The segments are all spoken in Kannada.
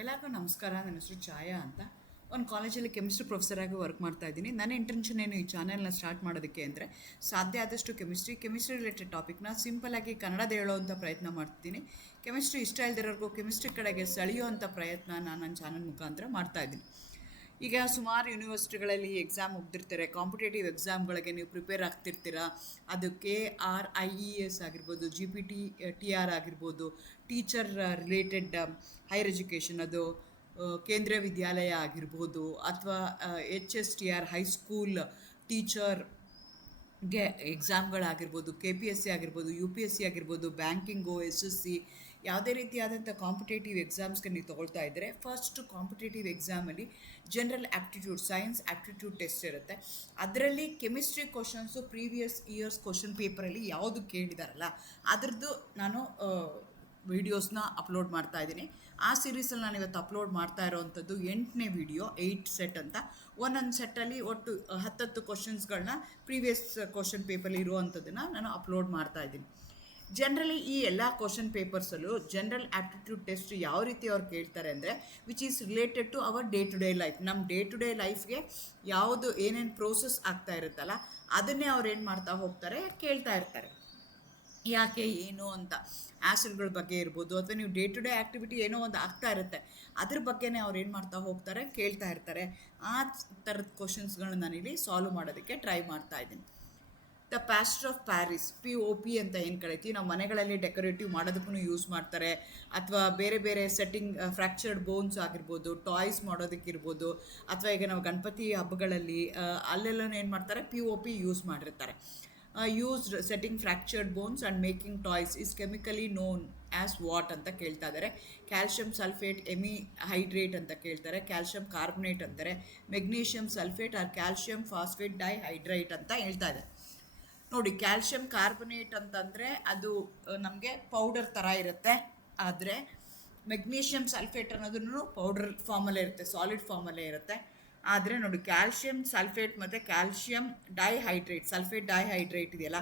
ಎಲ್ಲರಿಗೂ ನಮಸ್ಕಾರ. ನನ್ನ ಹೆಸರು ಛಾಯಾ ಅಂತ. ಒಂದು ಕಾಲೇಜಲ್ಲಿ ಕೆಮಿಸ್ಟ್ರಿ ಪ್ರೊಫೆಸರಾಗಿ ವರ್ಕ್ ಮಾಡ್ತಾ ಇದ್ದೀನಿ. ನನ್ನ ಇಂಟೆನ್ಷನ್ ಏನು ಈ ಚಾನೆಲ್ನ ಸ್ಟಾರ್ಟ್ ಮಾಡೋದಕ್ಕೆ ಅಂದರೆ, ಸಾಧ್ಯ ಆದಷ್ಟು ಕೆಮಿಸ್ಟ್ರಿ ರಿಲೇಟೆಡ್ ಟಾಪಿಕ್ನ ಸಿಂಪಲಾಗಿ ಕನ್ನಡದ ಹೇಳೋವಂಥ ಪ್ರಯತ್ನ ಮಾಡ್ತೀನಿ. ಕೆಮಿಸ್ಟ್ರಿ ಇಷ್ಟ ಇಲ್ದಿರೋರ್ಗೂ ಕೆಮಿಸ್ಟ್ರಿ ಕಡೆಗೆ ಸೆಳೆಯುವಂಥ ಪ್ರಯತ್ನ ನಾನು ನನ್ನ ಚಾನಲ್ ಮುಖಾಂತರ ಮಾಡ್ತಾಯಿದ್ದೀನಿ. ಈಗ ಸುಮಾರು ಯೂನಿವರ್ಸಿಟಿಗಳಲ್ಲಿ ಎಕ್ಸಾಮ್ ಮುಗ್ದಿರ್ತಾರೆ. ಕಾಂಪಿಟೇಟಿವ್ ಎಕ್ಸಾಮ್ಗಳಿಗೆ ನೀವು ಪ್ರಿಪೇರ್ ಆಗ್ತಿರ್ತೀರ. ಅದು KRIES ಆಗಿರ್ಬೋದು, GPTR ಆಗಿರ್ಬೋದು, ಟೀಚರ್ ರಿಲೇಟೆಡ್ ಹೈಯರ್ ಎಜುಕೇಷನ್, ಅದು ಕೇಂದ್ರೀಯ ವಿದ್ಯಾಲಯ ಆಗಿರ್ಬೋದು, ಅಥವಾ HSTR ಹೈಸ್ಕೂಲ್ ಟೀಚರ್ಗೆ ಎಕ್ಸಾಮ್ಗಳಾಗಿರ್ಬೋದು, KPSC ಆಗಿರ್ಬೋದು, UPSC ಆಗಿರ್ಬೋದು, ಬ್ಯಾಂಕಿಂಗು, SSC, ಯಾವುದೇ ರೀತಿಯಾದಂಥ ಕಾಂಪಿಟೇಟಿವ್ ಎಕ್ಸಾಮ್ಸ್ಗೆ ನೀವು ತೊಗೊಳ್ತಾ ಇದ್ದರೆ, ಫಸ್ಟು ಕಾಂಪಿಟೇಟಿವ್ ಎಕ್ಸಾಮಲ್ಲಿ general aptitude, science aptitude test ಇರುತ್ತೆ. ಅದರಲ್ಲಿ chemistry questions previous years question ಪೇಪರಲ್ಲಿ ಯಾವುದು ಕೇಳಿದಾರಲ್ಲ ಅದರದ್ದು ನಾನು ವೀಡಿಯೋಸ್ನ ಅಪ್ಲೋಡ್ ಮಾಡ್ತಾ ಇದ್ದೀನಿ. ಆ ಸೀರೀಸಲ್ಲಿ ನಾನು ಇವತ್ತು ಅಪ್ಲೋಡ್ ಮಾಡ್ತಾ ಇರೋವಂಥದ್ದು 8ನೇ ವಿಡಿಯೋ, 8 ಸೆಟ್ ಅಂತ. ಒಂದೊಂದು ಸೆಟ್ಟಲ್ಲಿ ಒಟ್ಟು 10 ಕ್ವಶನ್ಸ್ಗಳನ್ನ ಪ್ರೀವಿಯಸ್ ಕ್ವಶನ್ ಪೇಪರಲ್ಲಿ ಇರುವಂಥದ್ದನ್ನು ನಾನು ಅಪ್ಲೋಡ್ ಮಾಡ್ತಾ ಇದ್ದೀನಿ. ಜನರಲಿ ಈ ಎಲ್ಲ ಕ್ವಶನ್ ಪೇಪರ್ಸಲ್ಲೂ ಜನರಲ್ ಆ್ಯಪ್ಟಿಟ್ಯೂಡ್ ಟೆಸ್ಟ್ ಯಾವ ರೀತಿ ಅವ್ರು ಕೇಳ್ತಾರೆ ಅಂದರೆ, which is related to our day to day life. ನಮ್ಮ ಡೇ ಟು ಡೇ ಲೈಫ್ಗೆ ಯಾವುದು ಏನೇನು ಪ್ರೋಸೆಸ್ ಆಗ್ತಾ ಇರುತ್ತಲ್ಲ ಅದನ್ನೇ ಅವ್ರು ಏನು ಮಾಡ್ತಾ ಹೋಗ್ತಾರೆ, ಕೇಳ್ತಾ ಇರ್ತಾರೆ. ಯಾಕೆ ಏನು ಅಂತ, ಆ್ಯಸಿಡ್ಗಳ ಬಗ್ಗೆ ಇರ್ಬೋದು, ಅಥವಾ ನೀವು ಡೇ ಟು ಡೇ ಆ್ಯಕ್ಟಿವಿಟಿ ಏನೋ ಒಂದು ಆಗ್ತಾ ಇರುತ್ತೆ ಅದ್ರ ಬಗ್ಗೆನೇ ಅವ್ರು ಏನು ಮಾಡ್ತಾ ಹೋಗ್ತಾರೆ, ಕೇಳ್ತಾ ಇರ್ತಾರೆ. ಆ ಥರದ ಕ್ವಶನ್ಸ್ಗಳನ್ನ ನಾನಿಲ್ಲಿ ಸಾಲ್ವ್ ಮಾಡೋದಕ್ಕೆ ಟ್ರೈ ಮಾಡ್ತಾ ಇದ್ದೀನಿ. The plaster of Paris, POP ಅಂತ ಏನು ಕರಿತೀವಿ, ನಾವು ಮನೆಗಳಲ್ಲಿ ಡೆಕೋರೇಟಿವ್ ಮಾಡೋದಕ್ಕೂ ಯೂಸ್ ಮಾಡ್ತಾರೆ, ಅಥವಾ ಬೇರೆ ಬೇರೆ ಸೆಟ್ಟಿಂಗ್, ಫ್ರ್ಯಾಕ್ಚರ್ಡ್ ಬೋನ್ಸ್ ಆಗಿರ್ಬೋದು, ಟಾಯ್ಸ್ ಮಾಡೋದಕ್ಕಿರ್ಬೋದು, ಅಥವಾ ಈಗ ನಾವು ಗಣಪತಿ ಹಬ್ಬಗಳಲ್ಲಿ ಅಲ್ಲೆಲ್ಲ ಏನು ಮಾಡ್ತಾರೆ, POP ಯೂಸ್ ಮಾಡಿರ್ತಾರೆ. Used setting fractured bones and making toys is chemically known as what ಅಂತ ಕೇಳ್ತಾ ಇದ್ದಾರೆ. ಕ್ಯಾಲ್ಶಿಯಂ ಸಲ್ಫೇಟ್ ಎಮಿಹೈಡ್ರೇಟ್ ಅಂತ ಕೇಳ್ತಾರೆ, ಕ್ಯಾಲ್ಶಿಯಂ ಕಾರ್ಬನೇಟ್ ಅಂತಾರೆ, magnesium sulphate or calcium phosphate dihydrate ಅಂತ ಹೇಳ್ತಾ ಇದೆ. ನೋಡಿ, ಕ್ಯಾಲ್ಶಿಯಂ ಕಾರ್ಬನೇಟ್ ಅಂತಂದರೆ ಅದು ನಮಗೆ ಪೌಡರ್ ಥರ ಇರುತ್ತೆ, ಆದರೆ ಮೆಗ್ನೀಷಿಯಂ ಸಲ್ಫೇಟ್ ಅನ್ನೋದನ್ನು ಪೌಡರ್ ಫಾರ್ಮಲ್ಲೇ ಇರುತ್ತೆ, ಸಾಲಿಡ್ ಫಾರ್ಮಲ್ಲೇ ಇರುತ್ತೆ. ಆದರೆ ನೋಡಿ, ಕ್ಯಾಲ್ಶಿಯಂ ಸಲ್ಫೇಟ್ ಮತ್ತು ಕ್ಯಾಲ್ಶಿಯಂ ಡೈಹೈಡ್ರೇಟ್, ಸಲ್ಫೇಟ್ ಡೈಹೈಡ್ರೇಟ್ ಇದೆಯಲ್ಲ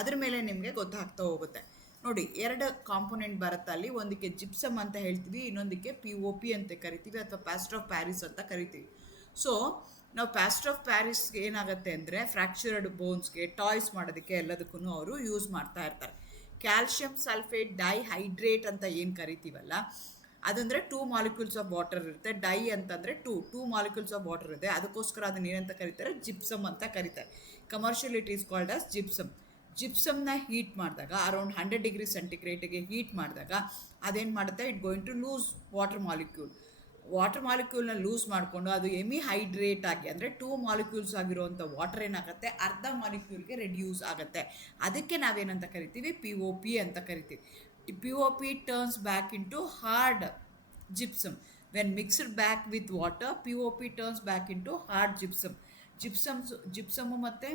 ಅದ್ರ ಮೇಲೆ ನಿಮಗೆ ಗೊತ್ತಾಗ್ತಾ ಹೋಗುತ್ತೆ. ನೋಡಿ, 2 ಕಾಂಪೊನೆಂಟ್ ಬರುತ್ತೆ ಅಲ್ಲಿ. ಒಂದಕ್ಕೆ ಜಿಪ್ಸಮ್ ಅಂತ ಹೇಳ್ತೀವಿ, ಇನ್ನೊಂದಕ್ಕೆ POP ಅಂತ ಕರಿತೀವಿ, ಅಥವಾ ಪ್ಲಾಸ್ಟರ್ ಆಫ್ ಪ್ಯಾರಿಸ್ ಅಂತ ಕರಿತೀವಿ. ಸೊ ನಾವು ಪ್ಲಾಸ್ಟರ್ ಆಫ್ ಪ್ಯಾರಿಸ್ಗೆ ಏನಾಗುತ್ತೆ ಅಂದರೆ, ಫ್ರ್ಯಾಕ್ಚರ್ಡ್ ಬೋನ್ಸ್ಗೆ, ಟಾಯ್ಸ್ ಮಾಡೋದಕ್ಕೆ ಎಲ್ಲದಕ್ಕೂ ಅವರು ಯೂಸ್ ಮಾಡ್ತಾ ಇರ್ತಾರೆ. ಕ್ಯಾಲ್ಶಿಯಂ ಸಲ್ಫೇಟ್ ಡೈಹೈಡ್ರೇಟ್ ಅಂತ ಏನು ಕರಿತೀವಲ್ಲ ಅದಂದರೆ 2 ಮಾಲಿಕ್ಯೂಲ್ಸ್ ಆಫ್ ವಾಟರ್ ಇರುತ್ತೆ. ಡೈ ಅಂತಂದರೆ ಟೂ ಮಾಲಿಕ್ಯೂಲ್ಸ್ ಆಫ್ ವಾಟರ್ ಇದೆ, ಅದಕ್ಕೋಸ್ಕರ ಅದನ್ನ ಏನಂತ ಕರೀತಾರೆ, ಜಿಪ್ಸಮ್ ಅಂತ ಕರೀತಾರೆ. Commercial it is called as gypsum. ಜಿಪ್ಸಮ್ನ ಹೀಟ್ ಮಾಡಿದಾಗ, ಅರೌಂಡ್ 100 ಡಿಗ್ರಿ ಸೆಂಟಿಗ್ರೇಡ್ಗೆ ಹೀಟ್ ಮಾಡಿದಾಗ ಅದೇನು ಮಾಡುತ್ತೆ, it going to lose water ಮಾಲಿಕ್ಯೂಲ್ನ ಲೂಸ್ ಮಾಡಿಕೊಂಡು ಅದು ಎಮಿಹೈಡ್ರೇಟ್ ಆಗಿ, ಅಂದರೆ 2 ಮಾಲಿಕ್ಯೂಲ್ಸ್ ಆಗಿರುವಂಥ ವಾಟರ್ ಏನಾಗುತ್ತೆ, ಅರ್ಧ ಮಾಲಿಕ್ಯೂಲ್ಗೆ ರೆಡ್ಯೂಸ್ ಆಗುತ್ತೆ. ಅದಕ್ಕೆ ನಾವೇನಂತ ಕರಿತೀವಿ, POP ಅಂತ ಕರಿತೀವಿ. POP turns back into hard gypsum. When mixed back with water, POP turns back into hard gypsum ಮತ್ತು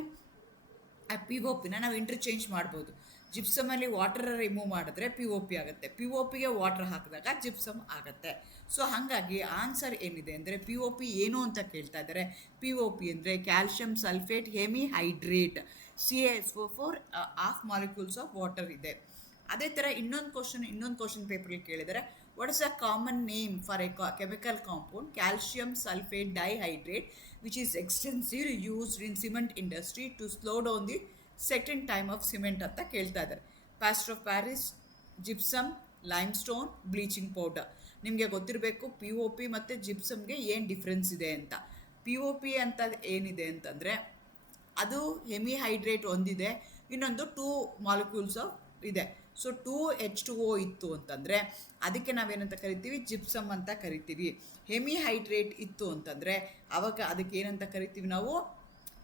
POPನ ನಾವು ಇಂಟರ್ಚೇಂಜ್ ಮಾಡ್ಬೋದು. ಜಿಪ್ಸಮಲ್ಲಿ ವಾಟರ್ ರಿಮೂವ್ ಮಾಡಿದ್ರೆ POP ಆಗುತ್ತೆ, POPಗೆ ವಾಟರ್ ಹಾಕಿದಾಗ ಜಿಪ್ಸಮ್ ಆಗುತ್ತೆ. ಸೊ ಹಾಗಾಗಿ ಆನ್ಸರ್ ಏನಿದೆ ಅಂದರೆ, POP ಏನು ಅಂತ ಕೇಳ್ತಾ ಇದ್ದಾರೆ. POP ಅಂದರೆ calcium sulphate hemihydrate, CaSO4 half molecules of water ಇದೆ. ಅದೇ ಥರ ಇನ್ನೊಂದು ಕ್ವಶನ್ ಪೇಪರಲ್ಲಿ ಕೇಳಿದರೆ, what is a common name for A chemical compound calcium sulphate dihydrate which is extensively used in cement industry to slow down the setting time of cement ಅಂತ ಕೇಳ್ತಾ ಇದ್ದಾರೆ. Plaster of Paris, gypsum, limestone, bleaching powder. ನಿಮಗೆ ಗೊತ್ತಿರಬೇಕು POP ಮತ್ತು ಜಿಪ್ಸಮ್ಗೆ ಏನು ಡಿಫ್ರೆನ್ಸ್ ಇದೆ ಅಂತ. POP ಅಂತ ಏನಿದೆ ಅಂತಂದರೆ, ಅದು ಹೆಮಿಹೈಡ್ರೇಟ್ ಒಂದಿದೆ, ಇನ್ನೊಂದು 2 ಮಾಲಿಕ್ಯೂಲ್ಸ್ ಇದೆ. ಸೊ 2H2O ಇತ್ತು ಅಂತಂದರೆ ಅದಕ್ಕೆ ನಾವೇನಂತ ಕರಿತೀವಿ, ಜಿಪ್ಸಮ್ ಅಂತ ಕರಿತೀವಿ. ಹೆಮಿಹೈಡ್ರೇಟ್ ಇತ್ತು ಅಂತಂದರೆ ಅವಾಗ ಅದಕ್ಕೆ ಏನಂತ ಕರಿತೀವಿ, ನಾವು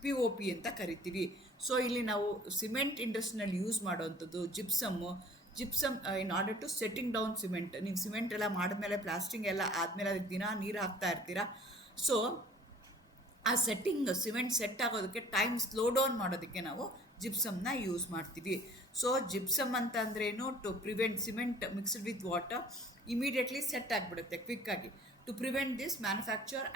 POP ಅಂತ ಕರಿತೀವಿ. ಸೊ ಇಲ್ಲಿ ನಾವು ಸಿಮೆಂಟ್ ಇಂಡಸ್ಟ್ರಿನಲ್ಲಿ ಯೂಸ್ ಮಾಡೋವಂಥದ್ದು gypsum in order to setting down cement. ನೀವು ಸಿಮೆಂಟ್ ಎಲ್ಲ ಮಾಡಿದ್ಮೇಲೆ, ಪ್ಲಾಸ್ಟಿಂಗ್ ಎಲ್ಲ ಆದಮೇಲೆ ಅದಕ್ಕೆ ದಿನ ನೀರು ಹಾಕ್ತಾ ಇರ್ತೀರ. ಸೊ ಆ ಸಿಮೆಂಟ್ ಸೆಟ್ ಆಗೋದಕ್ಕೆ ಟೈಮ್ ಸ್ಲೋ ಡೌನ್ ಮಾಡೋದಕ್ಕೆ ನಾವು ಜಿಪ್ಸಮ್ನ ಯೂಸ್ ಮಾಡ್ತೀವಿ. ಸೊ ಜಿಪ್ಸಮ್ ಅಂತ ಅಂದ್ರೇನು, to prevent cement mixed with water immediately set ಆಗಿಬಿಡುತ್ತೆ ಕ್ವಿಕ್ಕಾಗಿ. To prevent this manufacture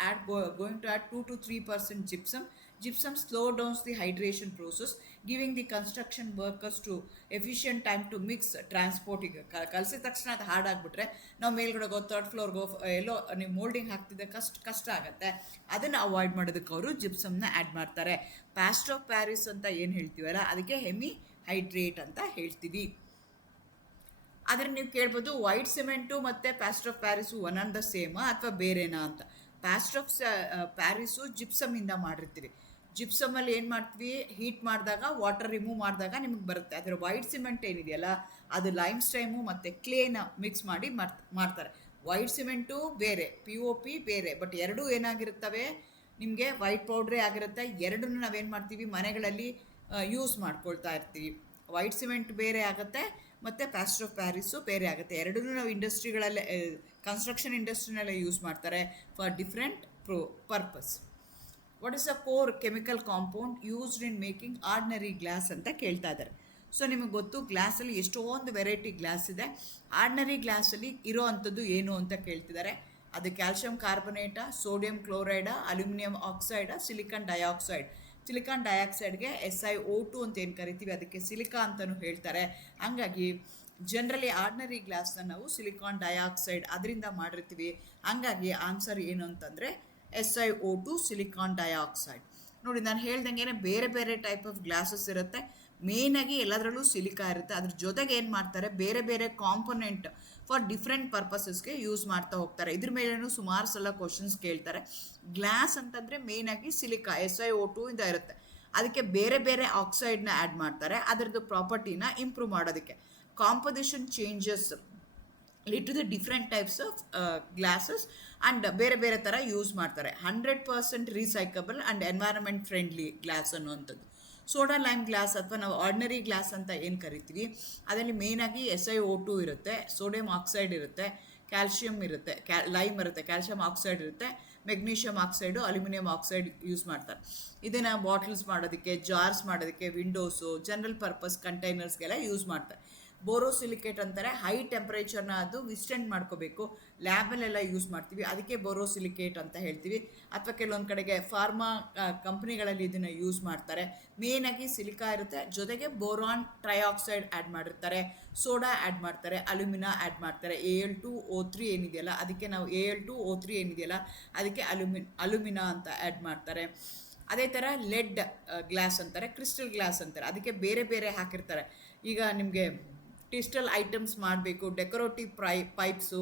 going to add 2 to 3% gypsum. Gypsum slow downs the hydration process, giving the construction workers to efficient time to mix transporting. ಕಲಸಿದ ತಕ್ಷಣ ಅದು ಹಾರ್ಡ್ ಆಗಿಬಿಟ್ರೆ ನಾವು ಮೇಲ್ಗಡೆಗೋ ಥರ್ಡ್ ಫ್ಲೋರ್ಗೋ ಎಲ್ಲೋ ನೀವು ಮೋಲ್ಡಿಂಗ್ ಹಾಕ್ತಿದ್ದೆ ಕಷ್ಟ ಆಗುತ್ತೆ. ಅದನ್ನು ಅವಾಯ್ಡ್ ಮಾಡೋದಕ್ಕೆ ಅವರು ಜಿಪ್ಸಮ್ನ ಆ್ಯಡ್ ಮಾಡ್ತಾರೆ. ಪ್ಲಾಸ್ಟರ್ ಆಫ್ ಪ್ಯಾರಿಸ್ ಅಂತ ಏನು ಹೇಳ್ತೀವಲ್ಲ ಅದಕ್ಕೆ ಹೆಮಿ ಹೈಡ್ರೇಟ್ ಅಂತ ಹೇಳ್ತೀವಿ. ಆದರೆ ನೀವು ಕೇಳ್ಬೋದು ವೈಟ್ ಸಿಮೆಂಟು ಮತ್ತು plaster of Paris one on the ಸೇಮಾ ಅಥವಾ ಬೇರೆನಾ ಅಂತ. ಪ್ಲಾಸ್ಟರ್ ಆಫ್ ಪ್ಯಾರಿಸು ಜಿಪ್ಸಮಿಂದ ಮಾಡಿರ್ತೀವಿ. ಜಿಪ್ಸಮಲ್ಲಿ ಏನು ಮಾಡ್ತೀವಿ, ಹೀಟ್ ಮಾಡಿದಾಗ ವಾಟರ್ ರಿಮೂವ್ ಮಾಡಿದಾಗ ನಿಮಗೆ ಬರುತ್ತೆ. ಅದರ ವೈಟ್ ಸಿಮೆಂಟ್ ಏನಿದೆಯಲ್ಲ ಅದು ಲೈಮ್ ಸ್ಟೈಮು ಮತ್ತು ಕ್ಲೇನ ಮಿಕ್ಸ್ ಮಾಡಿ ಮಾಡ್ತಾರೆ. ವೈಟ್ ಸಿಮೆಂಟು ಬೇರೆ, POP ಬೇರೆ, ಬಟ್ ಎರಡೂ ಏನಾಗಿರುತ್ತವೆ ನಿಮಗೆ ವೈಟ್ ಪೌಡ್ರೇ ಆಗಿರುತ್ತೆ. ಎರಡನ್ನೂ ನಾವೇನು ಮಾಡ್ತೀವಿ ಮನೆಗಳಲ್ಲಿ ಯೂಸ್ ಮಾಡ್ಕೊಳ್ತಾ ಇರ್ತೀವಿ. ವೈಟ್ ಸಿಮೆಂಟ್ ಬೇರೆ ಆಗುತ್ತೆ ಮತ್ತು ಪ್ಲಾಸ್ಟರ್ ಆಫ್ ಪ್ಯಾರಿಸು ಬೇರೆ ಆಗುತ್ತೆ. ಎರಡೂ ನಾವು ಇಂಡಸ್ಟ್ರಿಗಳಲ್ಲೇ ಕನ್ಸ್ಟ್ರಕ್ಷನ್ ಇಂಡಸ್ಟ್ರಿನಲ್ಲೇ ಯೂಸ್ ಮಾಡ್ತಾರೆ for different purpose. What is a core chemical compound used in making ordinary glass ಅಂತ ಕೇಳ್ತಾ ಇದ್ದಾರೆ. ಸೊ ನಿಮಗೆ ಗೊತ್ತು ಗ್ಲಾಸಲ್ಲಿ ಎಷ್ಟೊಂದು ವೆರೈಟಿ ಗ್ಲಾಸ್ ಇದೆ. ಆರ್ಡಿನರಿ ಗ್ಲಾಸಲ್ಲಿ ಇರೋ ಅಂಥದ್ದು ಏನು ಅಂತ ಕೇಳ್ತಿದ್ದಾರೆ. ಅದು calcium carbonate, sodium chloride, aluminium oxide, silicon dioxide. Silicon ಡೈಆಕ್ಸೈಡ್ಗೆ SiO2 ಅಂತ ಏನು ಕರಿತೀವಿ ಅದಕ್ಕೆ ಸಿಲಿಕಾ ಅಂತಲೂ ಹೇಳ್ತಾರೆ. ಹಾಗಾಗಿ ಜನರಲಿ ಆರ್ಡಿನರಿ ಗ್ಲಾಸ್ನ ನಾವು ಸಿಲಿಕಾನ್ ಡೈಆಕ್ಸೈಡ್ ಅದರಿಂದ ಮಾಡಿರ್ತೀವಿ. ಹಾಗಾಗಿ ಆನ್ಸರ್ ಏನು ಅಂತಂದರೆ SiO2 ಸಿಲಿಕಾನ್ ಡೈಆಕ್ಸೈಡ್. ನೋಡಿ ನಾನು ಹೇಳ್ದಂಗೆ ಬೇರೆ ಬೇರೆ ಟೈಪ್ ಆಫ್ ಗ್ಲಾಸಸ್ ಇರುತ್ತೆ. ಮೇಯ್ನಾಗಿ ಎಲ್ಲದರಲ್ಲೂ ಸಿಲಿಕಾ ಇರುತ್ತೆ. ಅದ್ರ ಜೊತೆಗೆ ಏನು ಮಾಡ್ತಾರೆ ಬೇರೆ ಬೇರೆ ಕಾಂಪೊನೆಂಟ್ ಫಾರ್ ಡಿಫ್ರೆಂಟ್ ಪರ್ಪಸಸ್ಗೆ ಯೂಸ್ ಮಾಡ್ತಾ ಹೋಗ್ತಾರೆ. ಇದ್ರ ಮೇಲೇನು ಸುಮಾರು ಸಲ ಕ್ವಶನ್ಸ್ ಕೇಳ್ತಾರೆ. ಗ್ಲಾಸ್ ಅಂತಂದರೆ ಮೇಯ್ನಾಗಿ ಸಿಲಿಕಾ SiO2 ಇಂದ ಇರುತ್ತೆ. ಅದಕ್ಕೆ ಬೇರೆ ಬೇರೆ ಆಕ್ಸೈಡ್ನ ಆ್ಯಡ್ ಮಾಡ್ತಾರೆ ಅದರದ್ದು ಪ್ರಾಪರ್ಟಿನ ಇಂಪ್ರೂವ್ ಮಾಡೋದಕ್ಕೆ. Composition changes lead to the different types of glasses and ಬೇರೆ ಬೇರೆ ಥರ ಯೂಸ್ ಮಾಡ್ತಾರೆ. 100% recyclable and environment friendly glass ಅನ್ನುವಂಥದ್ದು. ಸೋಡಾ ಲೈಮ್ ಗ್ಲಾಸ್ ಅಥವಾ ನಾವು ಆರ್ಡಿನರಿ ಗ್ಲಾಸ್ ಅಂತ ಏನು ಕರಿತೀವಿ ಅದರಲ್ಲಿ ಮೇಯ್ನಾಗಿ SiO2 ಇರುತ್ತೆ, ಸೋಡಿಯಂ ಆಕ್ಸೈಡ್ ಇರುತ್ತೆ, ಕ್ಯಾಲ್ಶಿಯಂ ಇರುತ್ತೆ, ಲೈಮ್ ಇರುತ್ತೆ, ಕ್ಯಾಲ್ಶಿಯಂ ಆಕ್ಸೈಡ್ ಇರುತ್ತೆ, magnesium oxide, aluminium oxide use ಮಾಡ್ತಾರೆ. ಇದನ್ನು ಬಾಟಲ್ಸ್ ಮಾಡೋದಕ್ಕೆ, ಜಾರ್ಸ್ ಮಾಡೋದಕ್ಕೆ, ವಿಂಡೋಸು, ಜನರಲ್ ಪರ್ಪಸ್ ಕಂಟೈನರ್ಸ್ಗೆಲ್ಲ ಯೂಸ್ ಮಾಡ್ತಾರೆ. ಬೋರೋಸಿಲಿಕೇಟ್ ಅಂತಾರೆ. ಹೈ ಟೆಂಪ್ರೇಚರ್ನ ಅದು ವಿಸ್ಟೆಂಡ್ ಮಾಡ್ಕೋಬೇಕು. ಲ್ಯಾಬಲ್ಲೆಲ್ಲ ಯೂಸ್ ಮಾಡ್ತೀವಿ, ಅದಕ್ಕೆ ಬೋರೋಸಿಲಿಕೇಟ್ ಅಂತ ಹೇಳ್ತೀವಿ. ಅಥವಾ ಕೆಲವೊಂದು ಕಡೆಗೆ ಫಾರ್ಮಾ ಕಂಪ್ನಿಗಳಲ್ಲಿ ಇದನ್ನು ಯೂಸ್ ಮಾಡ್ತಾರೆ. ಮೇಯ್ನಾಗಿ ಸಿಲಿಕಾ ಇರುತ್ತೆ, ಜೊತೆಗೆ ಬೋರಾನ್ ಟ್ರೈಆಕ್ಸೈಡ್ ಆ್ಯಡ್ ಮಾಡಿರ್ತಾರೆ, ಸೋಡಾ ಆ್ಯಡ್ ಮಾಡ್ತಾರೆ, ಅಲ್ಯೂಮಿನಾ ಆ್ಯಡ್ ಮಾಡ್ತಾರೆ. Al2O3 ಏನಿದೆಯಲ್ಲ ಅದಕ್ಕೆ ನಾವು Al2O3 ಏನಿದೆಯಲ್ಲ ಅದಕ್ಕೆ ಅಲ್ಯೂಮಿನಾ ಅಂತ ಆ್ಯಡ್ ಮಾಡ್ತಾರೆ. ಅದೇ ಥರ ಲೆಡ್ ಗ್ಲಾಸ್ ಅಂತಾರೆ, ಕ್ರಿಸ್ಟಲ್ ಗ್ಲಾಸ್ ಅಂತಾರೆ. ಅದಕ್ಕೆ ಬೇರೆ ಬೇರೆ ಹಾಕಿರ್ತಾರೆ. ಈಗ ನಿಮಗೆ ಕ್ರಿಸ್ಟಲ್ ಐಟಮ್ಸ್ ಮಾಡಬೇಕು, ಡೆಕೋರೇಟಿವ್ ಪೈಪ್ಸು,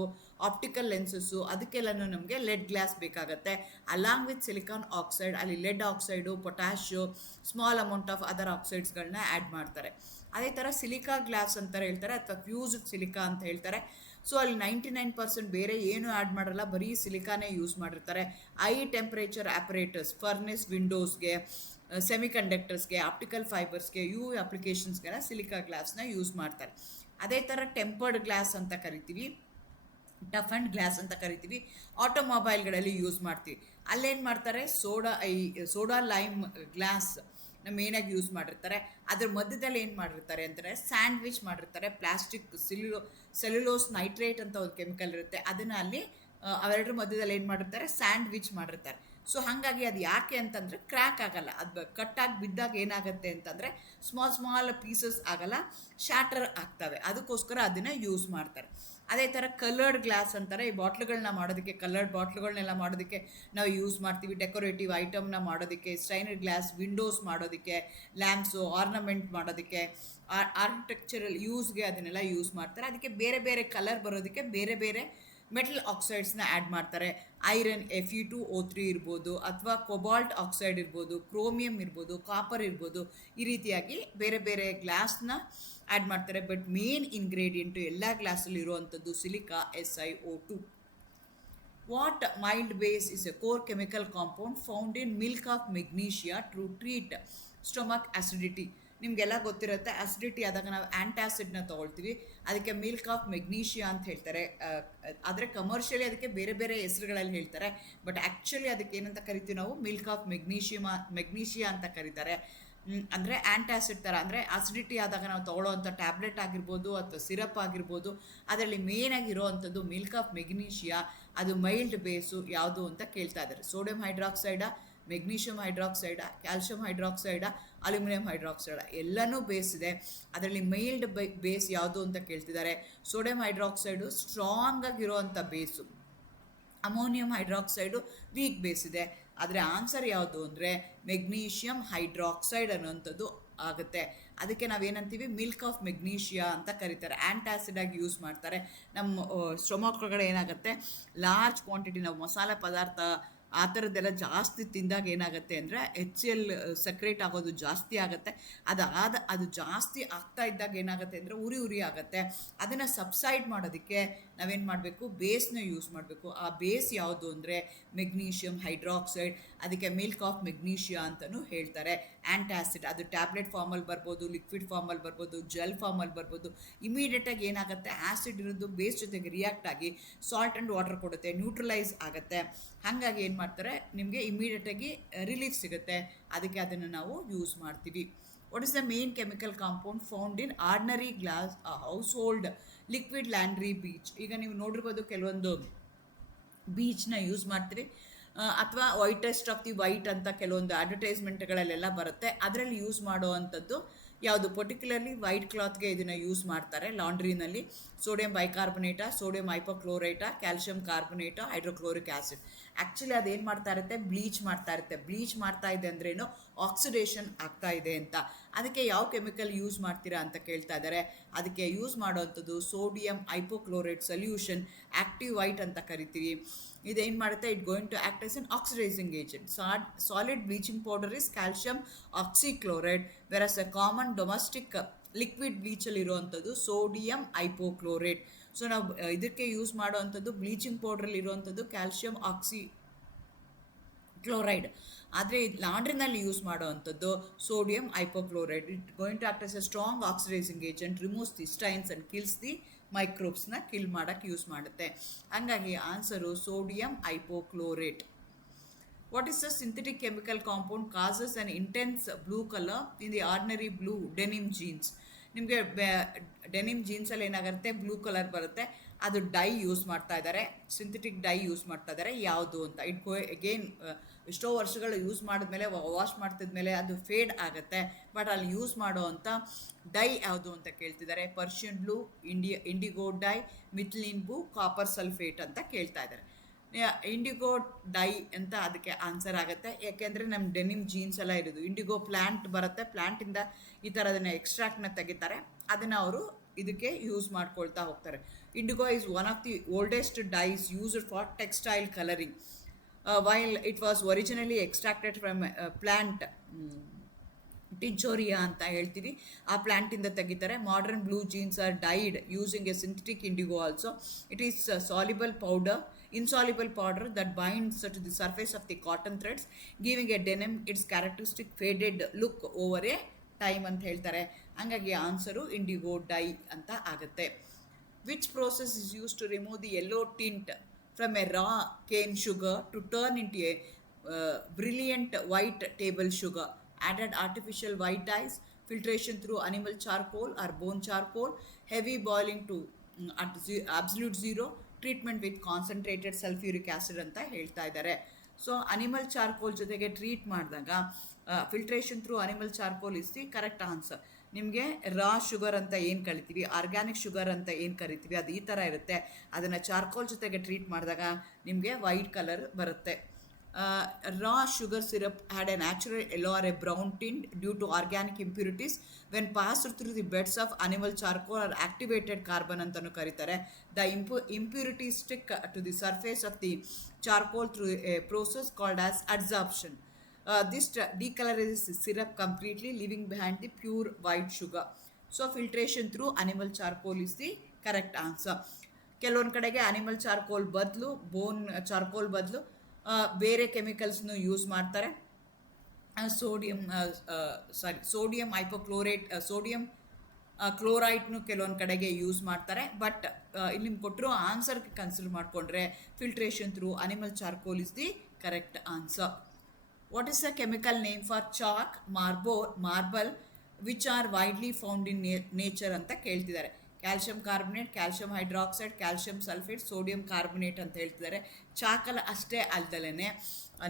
ಆಪ್ಟಿಕಲ್ ಲೆನ್ಸಸ್ಸು, ಅದಕ್ಕೆಲ್ಲನೂ ನಮಗೆ ಲೆಡ್ ಗ್ಲಾಸ್ ಬೇಕಾಗುತ್ತೆ. ಅಲಾಂಗ್ ವಿತ್ ಸಿಲಿಕಾನ್ ಆಕ್ಸೈಡ್ ಅಲ್ಲಿ lead oxide, potash, small amount of other ಆಕ್ಸೈಡ್ಸ್ಗಳನ್ನ ಆ್ಯಡ್ ಮಾಡ್ತಾರೆ. ಅದೇ ಥರ ಸಿಲಿಕಾ ಗ್ಲಾಸ್ ಅಂತ ಹೇಳ್ತಾರೆ ಅಥವಾ ಫ್ಯೂಸ್ಡ್ ಸಿಲಿಕಾ ಅಂತ ಹೇಳ್ತಾರೆ. ಸೊ ಅಲ್ಲಿ 99% ಬೇರೆ ಏನು ಆ್ಯಡ್ ಮಾಡಲ್ಲ, ಬರೀ ಸಿಲಿಕಾನೇ ಯೂಸ್ ಮಾಡಿರ್ತಾರೆ. ಐ ಟೆಂಪ್ರೇಚರ್ ಆಪರೇಟರ್ಸ್, ಫರ್ನೆಸ್, ವಿಂಡೋಸ್ಗೆ, ಸೆಮಿಕಂಡಕ್ಟರ್ಸ್ಗೆ, ಆಪ್ಟಿಕಲ್ ಫೈಬರ್ಸ್ಗೆ, ಅಪ್ಲಿಕೇಶನ್ಸ್ಗೆಲ್ಲ ಸಿಲಿಕಾ ಗ್ಲಾಸ್ನ ಯೂಸ್ ಮಾಡ್ತಾರೆ. ಅದೇ ಥರ ಟೆಂಪರ್ಡ್ ಗ್ಲಾಸ್ ಅಂತ ಕರಿತೀವಿ, ಟಫ್ ಆ್ಯಂಡ್ ಗ್ಲಾಸ್ ಅಂತ ಕರಿತೀವಿ. ಆಟೋಮೊಬೈಲ್ಗಳಲ್ಲಿ ಯೂಸ್ ಮಾಡ್ತೀವಿ. ಅಲ್ಲೇನು ಮಾಡ್ತಾರೆ ಸೋಡಾ ಲೈಮ್ ಗ್ಲಾಸ್ ಮೇನಾಗಿ ಯೂಸ್ ಮಾಡಿರ್ತಾರೆ. ಅದ್ರ ಮಧ್ಯದಲ್ಲಿ ಏನು ಮಾಡಿರ್ತಾರೆ ಅಂದರೆ ಸ್ಯಾಂಡ್ವಿಚ್ ಮಾಡಿರ್ತಾರೆ. ಪ್ಲಾಸ್ಟಿಕ್ ಸೆಲ್ಯುಲೋಸ್ ನೈಟ್ರೇಟ್ ಅಂತ ಒಂದು ಕೆಮಿಕಲ್ ಇರುತ್ತೆ, ಅದನ್ನು ಅಲ್ಲಿ ಅವೆರಡರ ಮಧ್ಯದಲ್ಲಿ ಏನು ಮಾಡಿರ್ತಾರೆ ಸ್ಯಾಂಡ್ವಿಚ್ ಮಾಡಿರ್ತಾರೆ. ಸೊ ಹಾಗಾಗಿ ಅದು ಯಾಕೆ ಅಂತಂದರೆ ಕ್ರ್ಯಾಕ್ ಆಗಲ್ಲ, ಅದು ಕಟ್ಟಾಗಿ ಬಿದ್ದಾಗ ಏನಾಗುತ್ತೆ ಅಂತಂದರೆ ಸ್ಮಾಲ್ ಪೀಸಸ್ ಆಗಲ್ಲ, ಶಾಟರ್ ಆಗ್ತವೆ. ಅದಕ್ಕೋಸ್ಕರ ಅದನ್ನು ಯೂಸ್ ಮಾಡ್ತಾರೆ. ಅದೇ ಥರ ಕಲರ್ಡ್ ಗ್ಲಾಸ್ ಅಂತಾರೆ. ಈ ಬಾಟ್ಲುಗಳನ್ನ ಮಾಡೋದಕ್ಕೆ, ಕಲರ್ಡ್ ಬಾಟ್ಲುಗಳನ್ನೆಲ್ಲ ಮಾಡೋದಕ್ಕೆ ನಾವು ಯೂಸ್ ಮಾಡ್ತೀವಿ. ಡೆಕೋರೇಟಿವ್ ಐಟಮ್ನ ಮಾಡೋದಕ್ಕೆ, ಸ್ಟೈನರ್ ಗ್ಲಾಸ್ ವಿಂಡೋಸ್ ಮಾಡೋದಕ್ಕೆ, ಲ್ಯಾಂಪ್ಸು, ಆರ್ನಮೆಂಟ್ ಮಾಡೋದಕ್ಕೆ, ಆರ್ಕಿಟೆಕ್ಚರಲ್ ಯೂಸ್ಗೆ ಅದನ್ನೆಲ್ಲ ಯೂಸ್ ಮಾಡ್ತಾರೆ. ಅದಕ್ಕೆ ಬೇರೆ ಬೇರೆ ಕಲರ್ ಬರೋದಕ್ಕೆ ಬೇರೆ ಬೇರೆ ಮೆಟಲ್ ಆಕ್ಸೈಡ್ಸ್ನ ಆ್ಯಡ್ ಮಾಡ್ತಾರೆ. ಐರನ್ Fe2O3 ಇರ್ಬೋದು, ಅಥವಾ ಕೊಬಾಲ್ಟ್ ಆಕ್ಸೈಡ್ ಇರ್ಬೋದು, ಕ್ರೋಮಿಯಂ ಇರ್ಬೋದು, ಕಾಪರ್ ಇರ್ಬೋದು. ಈ ರೀತಿಯಾಗಿ ಬೇರೆ ಬೇರೆ ಗ್ಲಾಸ್ನ ಆ್ಯಡ್ ಮಾಡ್ತಾರೆ. ಬಟ್ ಮೇನ್ ಇಂಗ್ರೀಡಿಯೆಂಟು ಎಲ್ಲ ಗ್ಲಾಸಲ್ಲಿ ಇರುವಂಥದ್ದು silica SiO2. What mild base is a core chemical compound found in milk of magnesia to treat stomach acidity. ನಿಮಗೆಲ್ಲ ಗೊತ್ತಿರುತ್ತೆ, ಆಸಿಡಿಟಿ ಆದಾಗ ನಾವು ಆ್ಯಂಟಾಸಿಡ್ನ ತೊಗೊಳ್ತೀವಿ, ಅದಕ್ಕೆ ಮಿಲ್ಕ್ ಆಫ್ ಮೆಗ್ನೀಷಿಯಾ ಅಂತ ಹೇಳ್ತಾರೆ. ಆದರೆ ಕಮರ್ಷಿಯಲಿ ಅದಕ್ಕೆ ಬೇರೆ ಬೇರೆ ಹೆಸರುಗಳಲ್ಲಿ ಹೇಳ್ತಾರೆ. ಬಟ್ ಆ್ಯಕ್ಚುಲಿ ಅದಕ್ಕೆ ಏನಂತ ಕರಿತೀವಿ ನಾವು, ಮಿಲ್ಕ್ ಆಫ್ ಮೆಗ್ನೀಷಿಯಾ ಅಂತ ಕರೀತಾರೆ. ಅಂದರೆ ಆ್ಯಂಟಾಸಿಡ್ ಥರ, ಅಂದರೆ ಆಸಿಡಿಟಿ ಆದಾಗ ನಾವು ತೊಗೊಳ್ಳೋವಂಥ ಟ್ಯಾಬ್ಲೆಟ್ ಆಗಿರ್ಬೋದು ಅಥವಾ ಸಿರಪ್ ಆಗಿರ್ಬೋದು, ಅದರಲ್ಲಿ ಮೇನಾಗಿರೋ ಅಂಥದ್ದು ಮಿಲ್ಕ್ ಆಫ್ ಮೆಗ್ನೀಷಿಯಾ. ಅದು ಮೈಲ್ಡ್ ಬೇಸು ಯಾವುದು ಅಂತ ಕೇಳ್ತಾ ಇದ್ದಾರೆ. ಸೋಡಿಯಂ ಹೈಡ್ರಾಕ್ಸೈಡ, ಮೆಗ್ನೀಷಿಯಂ ಹೈಡ್ರಾಕ್ಸೈಡ, ಕ್ಯಾಲ್ಶಿಯಂ ಹೈಡ್ರಾಕ್ಸೈಡ, ಅಲ್ಯೂಮಿನಿಯಂ ಹೈಡ್ರಾಕ್ಸೈಡ ಎಲ್ಲನೂ ಬೇಸ್ ಇದೆ. ಅದರಲ್ಲಿ ಮೈಲ್ಡ್ ಬೇಸ್ ಯಾವುದು ಅಂತ ಕೇಳ್ತಿದ್ದಾರೆ. ಸೋಡಿಯಂ ಹೈಡ್ರಾಕ್ಸೈಡು ಸ್ಟ್ರಾಂಗ್ ಆಗಿರುವಂಥ ಬೇಸು, ಅಮೋನಿಯಂ ಹೈಡ್ರಾಕ್ಸೈಡು ವೀಕ್ ಬೇಸ್ ಇದೆ. ಆದರೆ ಆನ್ಸರ್ ಯಾವುದು ಅಂದರೆ ಮೆಗ್ನೀಷಿಯಂ ಹೈಡ್ರಾಕ್ಸೈಡ್ ಅನ್ನೋಂಥದ್ದು ಆಗುತ್ತೆ. ಅದಕ್ಕೆ ನಾವೇನಂತೀವಿ ಮಿಲ್ಕ್ ಆಫ್ ಮೆಗ್ನೀಷಿಯಾ ಅಂತ ಕರೀತಾರೆ. ಆ್ಯಂಟಾಸಿಡ್ ಆಗಿ ಯೂಸ್ ಮಾಡ್ತಾರೆ. ನಮ್ಮ ಸ್ಟೊಮಕ್ ಒಳಗಡೆ ಏನಾಗುತ್ತೆ, ಲಾರ್ಜ್ ಕ್ವಾಂಟಿಟಿ ನಾವು ಮಸಾಲೆ ಪದಾರ್ಥ ಆ ಥರದ್ದೆಲ್ಲ ಜಾಸ್ತಿ ತಿಂದಾಗ ಏನಾಗುತ್ತೆ ಅಂದರೆ HCl ಸಕ್ರೇಟ್ ಆಗೋದು ಜಾಸ್ತಿ ಆಗುತ್ತೆ. ಅದು ಜಾಸ್ತಿ ಆಗ್ತಾ ಇದ್ದಾಗ ಏನಾಗುತ್ತೆ ಅಂದರೆ ಉರಿ ಆಗುತ್ತೆ. ಅದನ್ನು ಸಬ್ಸೈಡ್ ಮಾಡೋದಕ್ಕೆ ನಾವೇನು ಮಾಡಬೇಕು, ಬೇಸ್ನ ಯೂಸ್ ಮಾಡಬೇಕು. ಆ ಬೇಸ್ ಯಾವುದು ಅಂದರೆ ಮೆಗ್ನೀಷಿಯಂ ಹೈಡ್ರಾಕ್ಸೈಡ್. ಅದಕ್ಕೆ ಮಿಲ್ಕ್ ಆಫ್ ಮೆಗ್ನೀಷಿಯಾ ಅಂತಲೂ ಹೇಳ್ತಾರೆ. ಆ್ಯಂಟಾಸಿಡ್ ಅದು ಟ್ಯಾಬ್ಲೆಟ್ ಫಾರ್ಮಲ್ಲಿ ಬರ್ಬೋದು, ಲಿಕ್ವಿಡ್ ಫಾರ್ಮಲ್ಲಿ ಬರ್ಬೋದು, ಜೆಲ್ ಫಾರ್ಮಲ್ಲಿ ಬರ್ಬೋದು. ಇಮಿಡಿಯೇಟಾಗಿ ಏನಾಗುತ್ತೆ, ಆ್ಯಸಿಡ್ ಇರೋದು ಬೇಸ್ ಜೊತೆಗೆ ರಿಯಾಕ್ಟ್ ಆಗಿ ಸಾಲ್ಟ್ ಆ್ಯಂಡ್ ವಾಟರ್ ಕೊಡುತ್ತೆ, ನ್ಯೂಟ್ರಲೈಸ್ ಆಗುತ್ತೆ. ಹಾಗಾಗಿ ಏನು ಮಾಡ್ತಾರೆ, ನಿಮಗೆ ಇಮಿಡಿಯೇಟಾಗಿ ರಿಲೀಫ್ ಸಿಗುತ್ತೆ. ಅದಕ್ಕೆ ಅದನ್ನು ನಾವು ಯೂಸ್ ಮಾಡ್ತೀವಿ. What is the main chemical compound found in ordinary glass house hold liquid laundry beach? ಈಗ ನೀವು ನೋಡಿರ್ಬೋದು ಕೆಲವೊಂದು ಬೀಚ್ನ ಯೂಸ್ ಮಾಡ್ತೀರಿ, ಅಥವಾ ವೈಟೆಸ್ಟ್ ಆಫ್ ದಿ ವೈಟ್ ಅಂತ ಕೆಲವೊಂದು ಅಡ್ವರ್ಟೈಸ್ಮೆಂಟ್ಗಳಲ್ಲೆಲ್ಲ ಬರುತ್ತೆ. ಅದರಲ್ಲಿ ಯೂಸ್ ಮಾಡೋ ಅಂಥದ್ದು ಯಾವುದು, ಪರ್ಟಿಕ್ಯುಲರ್ಲಿ ವೈಟ್ ಕ್ಲಾತ್ಗೆ ಇದನ್ನು ಯೂಸ್ ಮಾಡ್ತಾರೆ ಲಾಂಡ್ರಿನಲ್ಲಿ. Sodium bicarbonate, sodium hypochlorite, calcium carbonate, hydrochloric acid. Actually ಅದೇನು ಮಾಡ್ತಾ ಇರುತ್ತೆ, ಬ್ಲೀಚ್ ಮಾಡ್ತಾ ಇರುತ್ತೆ. ಬ್ಲೀಚ್ ಮಾಡ್ತಾ ಇದೆ ಅಂದ್ರೇನು, ಆಕ್ಸಿಡೇಷನ್ ಆಗ್ತಾ ಇದೆ ಅಂತ. ಅದಕ್ಕೆ ಯಾವ ಕೆಮಿಕಲ್ ಯೂಸ್ ಮಾಡ್ತೀರಾ ಅಂತ ಕೇಳ್ತಾ ಇದ್ದಾರೆ. ಅದಕ್ಕೆ ಯೂಸ್ ಮಾಡೋವಂಥದ್ದು sodium hypochlorite solution, active white ಅಂತ ಕರಿತೀವಿ. ಇದೇನು ಮಾಡುತ್ತೆ, it going to act as an oxidising agent. Solid bleaching powder is calcium oxychloride, versus a common domestic liquid ಬ್ಲೀಚಲ್ಲಿ ಇರುವಂಥದ್ದು ಸೋಡಿಯಂ ಹೈಪೋಕ್ಲೋರೈಟ್. ಸೊ ನಾವು ಇದಕ್ಕೆ ಯೂಸ್ ಮಾಡುವಂಥದ್ದು ಬ್ಲೀಚಿಂಗ್ ಪೌಡ್ರಲ್ಲಿ ಇರುವಂಥದ್ದು ಕ್ಯಾಲ್ಶಿಯಂ ಕ್ಲೋರೈಡ್. ಆದರೆ ಲಾಂಡ್ರಿನಲ್ಲಿ ಯೂಸ್ ಮಾಡುವಂಥದ್ದು sodium hypochlorite. It going to act as a strong oxidising agent, removes the stains and kills the ಮೈಕ್ರೋಬ್ಸ್ನ ಕಿಲ್ ಮಾಡೋಕ್ಕೆ ಯೂಸ್ ಮಾಡುತ್ತೆ. ಹಾಗಾಗಿ answer sodium hypochlorate. What is the synthetic chemical compound causes an intense blue colour in the ordinary blue denim jeans? ನಿಮಗೆ ಡೆನಿಮ್ ಜೀನ್ಸಲ್ಲಿ ಏನಾಗುತ್ತೆ, ಬ್ಲೂ ಕಲರ್ ಬರುತ್ತೆ. ಅದು ಡೈ ಯೂಸ್ ಮಾಡ್ತಾ ಇದ್ದಾರೆ, ಸಿಂಥೆಟಿಕ್ ಡೈ ಯೂಸ್ ಮಾಡ್ತಾ ಇದ್ದಾರೆ. ಯಾವುದು ಅಂತ ಇಟ್ ಅಗೇನ್ ಎಷ್ಟೋ ವರ್ಷಗಳು ಯೂಸ್ ಮಾಡಿದ್ಮೇಲೆ, ವಾಶ್ ಮಾಡ್ತಿದ್ಮೇಲೆ ಅದು ಫೇಡ್ ಆಗುತ್ತೆ. ಬಟ್ ಅಲ್ಲಿ ಯೂಸ್ ಮಾಡೋ ಅಂಥ ಡೈ ಯಾವುದು ಅಂತ ಕೇಳ್ತಿದ್ದಾರೆ. Persian blue, indigo dye, methylene blue, copper sulphate ಅಂತ ಕೇಳ್ತಾ ಇದ್ದಾರೆ. ಇಂಡಿಗೋ ಡೈ ಅಂತ ಅದಕ್ಕೆ ಆನ್ಸರ್ ಆಗುತ್ತೆ. ಯಾಕೆಂದರೆ ನಮ್ಮ ಡೆನಿಮ್ ಜೀನ್ಸ್ ಎಲ್ಲ ಇರೋದು ಇಂಡಿಗೋ ಪ್ಲ್ಯಾಂಟ್ ಬರುತ್ತೆ, ಪ್ಲ್ಯಾಂಟಿಂದ ಈ ಥರದನ್ನು ಎಕ್ಸ್ಟ್ರಾಕ್ಟ್ನ ತೆಗಿತಾರೆ, ಅದನ್ನು ಅವರು ಇದಕ್ಕೆ ಯೂಸ್ ಮಾಡ್ಕೊಳ್ತಾ ಹೋಗ್ತಾರೆ. Indigo is one of the oldest dyes used for textile colouring, while it was originally extracted from plant tinctoria ಅಂತ ಹೇಳ್ತೀವಿ. ಆ ಪ್ಲ್ಯಾಂಟಿಂದ ತೆಗಿತಾರೆ. Modern blue jeans are dyed using a synthetic indigo also. It is insoluble powder that binds to the surface of the cotton threads, giving a denim its characteristic faded look over a time ಅಂತ ಹೇಳ್ತಾರೆ. ಹಾಗಾಗಿ ಆನ್ಸರು ಇಂಡಿಗೋ ಡೈ ಅಂತ ಆಗುತ್ತೆ. Which process is use to remove the yellow tint from a raw cane sugar to turn into a brilliant white table sugar? Added artificial white dyes, filtration through animal charcoal or bone charcoal, heavy boiling to at absolute zero, treatment with concentrated sulphuric acid ಅಂತ ಹೇಳ್ತಾ ಇದ್ದಾರೆ. ಸೊ ಅನಿಮಲ್ ಚಾರ್ಕೋಲ್ ಜೊತೆಗೆ ಟ್ರೀಟ್ ಮಾಡಿದಾಗ filtration through animal charcoal is the correct answer. ನಿಮಗೆ ರಾ ಶುಗರ್ ಅಂತ ಏನು ಕರಿತೀವಿ, ಆರ್ಗ್ಯಾನಿಕ್ ಶುಗರ್ ಅಂತ ಏನು ಕರಿತೀವಿ, ಅದು ಈ ಥರ ಇರುತ್ತೆ. ಅದನ್ನು ಚಾರ್ಕೋಲ್ ಜೊತೆಗೆ ಟ್ರೀಟ್ ಮಾಡಿದಾಗ ನಿಮಗೆ ವೈಟ್ ಕಲರ್ ಬರುತ್ತೆ. Raw sugar syrup had a natural yellow or a brown tint due to organic impurities when passed through the beds of animal charcoal or activated carbon ಅಂತಲೂ ಕರೀತಾರೆ. The impurities stick to the surface of the charcoal through a process called as adsorption. This decolors the syrup completely, leaving behind the pure white sugar. So filtration through animal charcoal is the correct answer. ಕೆಲವೊಂದು ಕಡೆಗೆ ಅನಿಮಲ್ ಚಾರ್ಕೋಲ್ ಬದಲು, ಬೋನ್ ಚಾರ್ಕೋಲ್ ಬದಲು ಬೇರೆ ಕೆಮಿಕಲ್ಸ್ನು ಯೂಸ್ ಮಾಡ್ತಾರೆ. ಸೋಡಿಯಂ ಹೈಪೋಕ್ಲೋರೇಟ್, ಸೋಡಿಯಂ ಕ್ಲೋರೈಡ್ನು ಕೆಲವೊಂದು ಕಡೆಗೆ ಯೂಸ್ ಮಾಡ್ತಾರೆ. ಬಟ್ ಇಲ್ಲಿ ನಿಮ್ಗೆ ಕೊಟ್ಟಿರೋ ಆನ್ಸರ್ಗೆ ಕನ್ಸಿಡರ್ ಮಾಡಿಕೊಂಡ್ರೆ filtration through animal charcoal is the correct answer. What is the chemical name for chalk, marble which are widely found in nature ಅಂತ ಕೇಳ್ತಿದ್ದಾರೆ. Calcium carbonate, calcium hydroxide, calcium sulphate, sodium carbonate ಅಂತ ಹೇಳ್ತಿದ್ದಾರೆ. ಚಾಕಲ್ ಅಷ್ಟೇ ಅಲ್ದಲೇ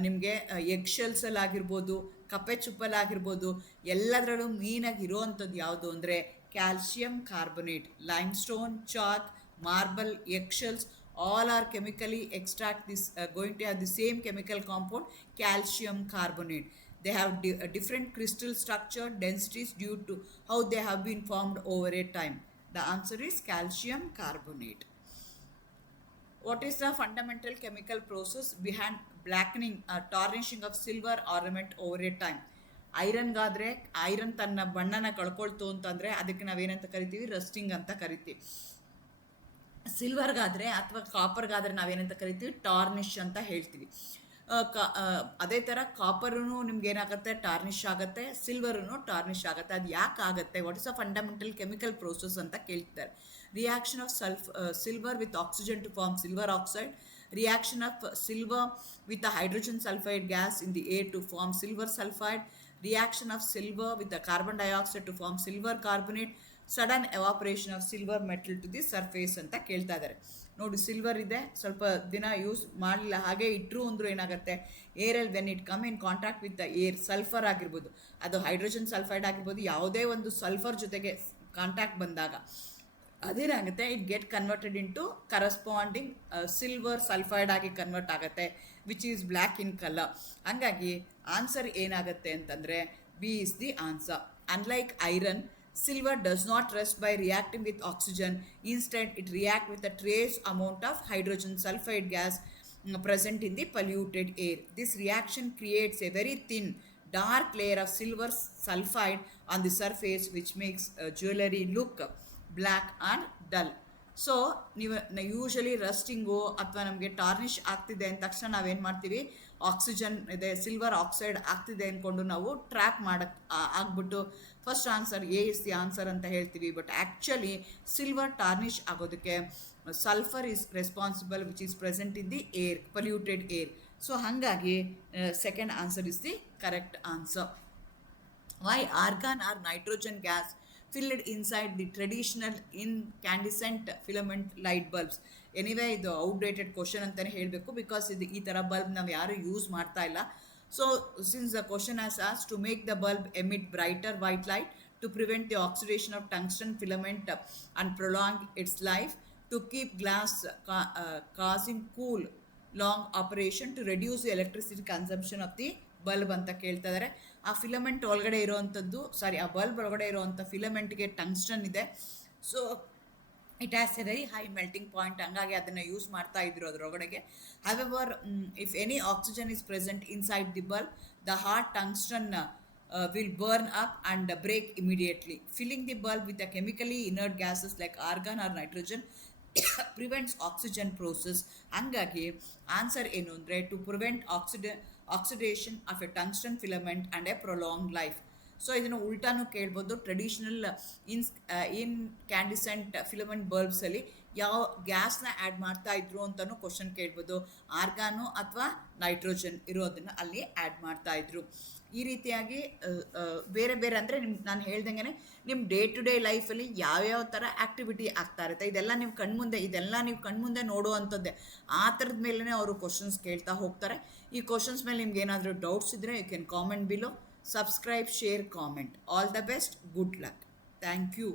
ನಿಮಗೆ ಎಗ್ ಶೆಲ್ಸಲ್ಲಾಗಿರ್ಬೋದು, ಕಪ್ಪೆ ಚುಪ್ಪಲ್ಲಾಗಿರ್ಬೋದು, ಎಲ್ಲದರಲ್ಲೂ ಮೀನಾಗಿ ಇರೋವಂಥದ್ದು ಯಾವುದು ಅಂದರೆ calcium carbonate. Limestone, chalk, marble, eggshells, all are chemically extract this going to have the same chemical compound, calcium carbonate. They have different crystal structure, densities due to how they have been formed over a time. The answer is calcium carbonate. What is the fundamental chemical process behind blackening or tarnishing of silver ornament over a time? ಐರನ್ಗಾದರೆ ಐರನ್ ತನ್ನ ಬಣ್ಣನ ಕಳ್ಕೊಳ್ತು ಅಂತಂದರೆ ಅದಕ್ಕೆ ನಾವೇನಂತ ಕರಿತೀವಿ? ರಸ್ಟಿಂಗ್ ಅಂತ ಕರಿತೀವಿ. ಸಿಲ್ವರ್ಗಾದರೆ ಅಥವಾ ಕಾಪರ್ಗಾದರೆ ನಾವೇನಂತ ಕರಿತೀವಿ? ಟಾರ್ನಿಷ್ ಅಂತ ಹೇಳ್ತೀವಿ. ಅದೇ ಥರ ಕಾಪರೂ ನಿಮ್ಗೇನಾಗುತ್ತೆ? ಟಾರ್ನಿಷ್ ಆಗುತ್ತೆ. ಸಿಲ್ವರೂ ಟಾರ್ನಿಷ್ ಆಗುತ್ತೆ. ಅದು ಯಾಕೆ ಆಗುತ್ತೆ? What is a fundamental chemical process ಅಂತ ಕೇಳ್ತಾರೆ. Reaction of silver with oxygen to form silver oxide, reaction of silver with the hydrogen sulfide gas in the air to form silver sulfide, reaction of silver with the carbon dioxide to form silver carbonate, sudden evaporation of silver metal to the surface ಅಂತ ಕೇಳ್ತಾ ಇದ್ದಾರೆ. ನೋಡಿ, ಸಿಲ್ವರ್ ಇದೆ, ಸ್ವಲ್ಪ ದಿನ ಯೂಸ್ ಮಾಡಲಿಲ್ಲ, ಹಾಗೆ ಇಟ್ಟರು ಅಂದರೂ ಏನಾಗುತ್ತೆ? ಏರಲ್ಲಿ when it come in contact with the air, sulphur ಆಗಿರ್ಬೋದು, ಅದು ಹೈಡ್ರೋಜನ್ ಸಲ್ಫೈಡ್ ಆಗಿರ್ಬೋದು, ಯಾವುದೇ ಒಂದು ಸಲ್ಫರ್ ಜೊತೆಗೆ ಕಾಂಟ್ಯಾಕ್ಟ್ ಬಂದಾಗ ಅದೇನಾಗುತ್ತೆ? It get converted into corresponding silver sulphide ಆಗಿ ಕನ್ವರ್ಟ್ ಆಗುತ್ತೆ, which is black in colour. ಹಾಗಾಗಿ ಆನ್ಸರ್ ಏನಾಗುತ್ತೆ ಅಂತಂದರೆ B is the answer. Unlike iron, silver does not rest by reacting with oxygen. Instead, it reacts with a trace amount of hydrogen sulfide gas present in the polluted air. This reaction creates a very thin, dark layer of silver sulfide on the surface, which makes jewelry look black and dull. So ನೀವು ಯೂಶಲಿ ರಸ್ಟಿಂಗು ಅಥವಾ ನಮಗೆ ಟಾರ್ನಿಷ್ ಆಗ್ತಿದೆ ಅಂದ ತಕ್ಷಣ ನಾವೇನು ಮಾಡ್ತೀವಿ? ಆಕ್ಸಿಜನ್ ಇದೆ, ಸಿಲ್ವರ್ ಆಕ್ಸೈಡ್ ಆಗ್ತಿದೆ ಅಂದ್ಕೊಂಡು ನಾವು ಟ್ರ್ಯಾಪ್ ಆಗ್ಬಿಟ್ಟು first answer A is the answer ಅಂತ ಹೇಳ್ತೀವಿ. ಬಟ್ ಆ್ಯಕ್ಚುಲಿ ಸಿಲ್ವರ್ ಟಾರ್ನಿಷ್ ಆಗೋದಕ್ಕೆ sulphur is responsible, which is present in the air, polluted air. So ಹಾಗಾಗಿ second answer is the correct answer. Why argon or nitrogen gas filled inside the traditional incandescent filament light bulbs? Anyway ಇದು ಔಟ್ಡೇಟೆಡ್ ಕ್ವಶನ್ ಅಂತಲೇ ಹೇಳಬೇಕು, ಬಿಕಾಸ್ ಇದು ಈ ಥರ ಬಲ್ಬ್ ನಾವು ಯಾರೂ ಯೂಸ್ ಮಾಡ್ತಾ ಇಲ್ಲ. So since the question has asked to make the bulb emit brighter white light, to prevent the oxidation of tungsten filament and prolong its life, to keep glass casing cool long operation, to reduce the electricity consumption of the bulb ಅಂತ ಕೇಳ್ತಾ ಇದ್ದಾರೆ. ಆ ಫಿಲಮೆಂಟ್ ಒಳಗಡೆ ಇರೋವಂಥದ್ದು, ಆ ಬಲ್ಬ್ ಒಳಗಡೆ ಇರೋವಂಥ ಫಿಲಮೆಂಟ್ಗೆ ಟಂಗ್ಸ್ಟನ್ ಇದೆ. So it has a very high melting point, ಹಂಗಾಗಿ ಅದನ್ನು ಯೂಸ್ ಮಾಡ್ತಾ ಇದ್ರು ಅದರೊಳಗಡೆಗೆ. However if any oxygen is present inside the bulb, the hot tungsten will burn up and break immediately. Filling the bulb with a chemically inert gases like argon or nitrogen prevents oxygen process. ಹಂಗಾಗಿ ಆನ್ಸರ್ ಏನು ಅಂದರೆ to prevent oxidation of a tungsten filament and a prolong life. So ಇದನ್ನು ಉಲ್ಟಾನು ಕೇಳ್ಬೋದು. ಟ್ರೆಡಿಷನಲ್ ಇನ್ಕ್ಯಾಂಡಿಸೆಂಟ್ ಫಿಲಮೆಂಟ್ ಬಲ್ಬ್ಸಲ್ಲಿ ಯಾವ ಗ್ಯಾಸ್ನ ಆ್ಯಡ್ ಮಾಡ್ತಾ ಇದ್ರು ಅಂತಲೂ ಕ್ವಶನ್ ಕೇಳ್ಬೋದು. ಆರ್ಗಾನು ಅಥವಾ ನೈಟ್ರೋಜನ್ ಇರೋದನ್ನು ಅಲ್ಲಿ ಆ್ಯಡ್ ಮಾಡ್ತಾಯಿದ್ರು. ಈ ರೀತಿಯಾಗಿ ಬೇರೆ ಬೇರೆ ಅಂದರೆ ನಾನು ಹೇಳ್ದಂಗೆ ನಿಮ್ಮ ಡೇ ಟು ಡೇ ಲೈಫಲ್ಲಿ ಯಾವ್ಯಾವ ಥರ ಆ್ಯಕ್ಟಿವಿಟಿ ಆಗ್ತಾ ಇರುತ್ತೆ, ಇದೆಲ್ಲ ನೀವು ಕಣ್ಮುಂದೆ ನೋಡುವಂಥದ್ದೇ. ಆ ಥರದ ಮೇಲೇ ಅವರು ಕ್ವಶನ್ಸ್ ಕೇಳ್ತಾ ಹೋಗ್ತಾರೆ. ಈ ಕ್ವಶನ್ಸ್ ಮೇಲೆ ನಿಮ್ಗೆ ಏನಾದರೂ ಡೌಟ್ಸ್ ಇದ್ದರೆ you can comment below. Subscribe, share, comment. All the best. Good luck. Thank you.